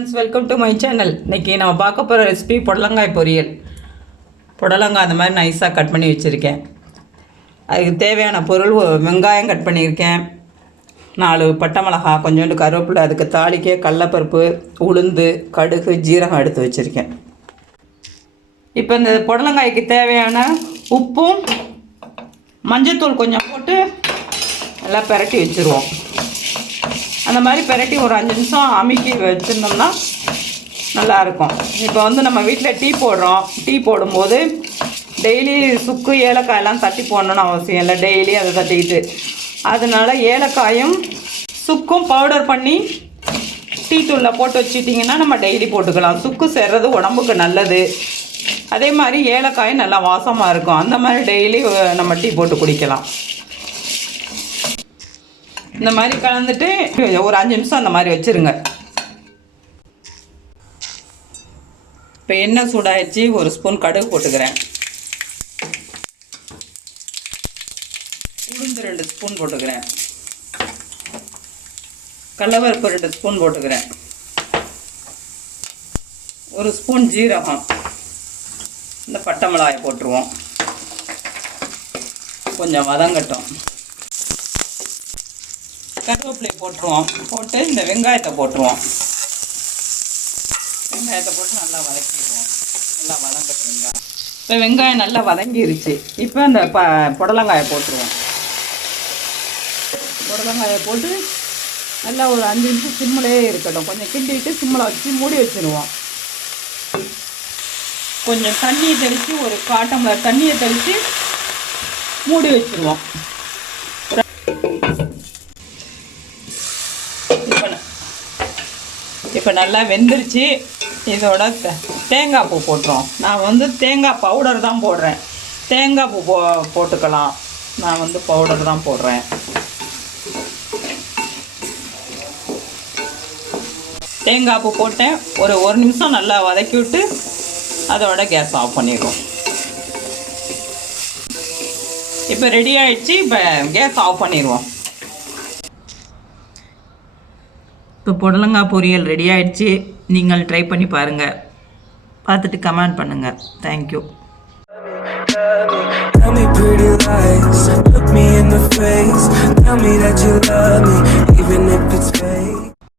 Friends, welcome to my channel. இன்றைக்கி நம்ம பார்க்க போகிற ரெசிபி புடலங்காய் பொரியல். புடலங்காய் அந்த மாதிரி நைஸாக கட் பண்ணி வச்சுருக்கேன். அதுக்கு தேவையான பொருள் வெங்காயம் கட் பண்ணியிருக்கேன், 4 பட்டை மிளகா, கொஞ்சோண்டு கருவேப்பிலை, அதுக்கு தாளிக்க கடலைப்பருப்பு, உளுந்து, கடுகு, ஜீரகம் எடுத்து வச்சுருக்கேன். இப்போ இந்த புடலங்காய்க்கு தேவையான உப்பும் மஞ்சத்தூள் கொஞ்சம் போட்டு நல்லா பிரட்டி வச்சுருவோம். அந்த மாதிரி பிரட்டி ஒரு 5 நிமிஷம் அமுக்கி வச்சுருந்தோம்னா நல்லாயிருக்கும். இப்போ நம்ம வீட்டில் டீ போடுறோம். டீ போடும்போது டெய்லி சுக்கு ஏலக்காயெல்லாம் தட்டி போடணுன்னு அவசியம் இல்லை. டெய்லி அதை தட்டிக்கிட்டு அதனால் ஏலக்காயும் சுக்கும் பவுடர் பண்ணி டீ தூளில் போட்டு வச்சுட்டிங்கன்னா நம்ம டெய்லி போட்டுக்கலாம். சுக்கு சேர்றது உடம்புக்கு நல்லது. அதே மாதிரி ஏலக்காயும் நல்லா வாசமாக இருக்கும். அந்த மாதிரி டெய்லி நம்ம டீ போட்டு குடிக்கலாம். இந்த மாதிரி கலந்துட்டு ஒரு 5 நிமிஷம் அந்த மாதிரி வச்சுருங்க. இப்போ எண்ணெய் சூடாகிடுச்சு. ஒரு ஸ்பூன் கடுகு போட்டுக்கிறேன். உளுந்து 2 ஸ்பூன் போட்டுக்கிறேன். கடலைப்பருப்பு 2 ஸ்பூன் போட்டுக்கிறேன். ஒரு ஸ்பூன் ஜீரகம். இந்த பட்டை மிளகாயை போட்டுருவோம். கொஞ்சம் வதங்கட்டும். கருவேப்பிலை போட்டுருவோம். போட்டு இந்த வெங்காயத்தை போட்டுருவோம். வெங்காயத்தை போட்டு நல்லா வதக்கிடுவோம். நல்லா வதங்கட்டும் வெங்காயம். இப்போ வெங்காயம் நல்லா வதங்கிருச்சு. இப்போ இந்த புடலங்காயை போட்டுருவோம். புடலங்காயை போட்டு நல்லா ஒரு 5 நிமிஷம் சிம்மிலே இருக்கட்டும். கொஞ்சம் கிண்டிட்டு சிம்மில் வச்சு மூடி வச்சுருவோம். கொஞ்சம் தண்ணியை தெளித்து ஒரு 1/4 டம்ளர் தண்ணியை தெளித்து மூடி வச்சுருவோம். இப்போ நல்லா வெந்துருச்சு. இதோட தேங்காய் பூ போட்டுருவோம். நான் தேங்காய் பவுடர் தான் போடுறேன். தேங்காய் பூ போட்டுக்கலாம். நான் பவுடர் தான் போடுறேன். தேங்காய் பூ போட்டேன். ஒரு 1 நிமிஷம் நல்லா வதக்கி விட்டு அதோட கேஸ் ஆஃப் பண்ணிடுவோம். இப்போ ரெடி ஆகிடுச்சு. இப்போ கேஸ் ஆஃப் பண்ணிடுவோம். இப்போ புடலங்காய் பொரியல் ரெடி ஆகிடுச்சு. நீங்கள் ட்ரை பண்ணி பாருங்கள். பார்த்துட்டு கமெண்ட் பண்ணுங்கள். தேங்க்யூ.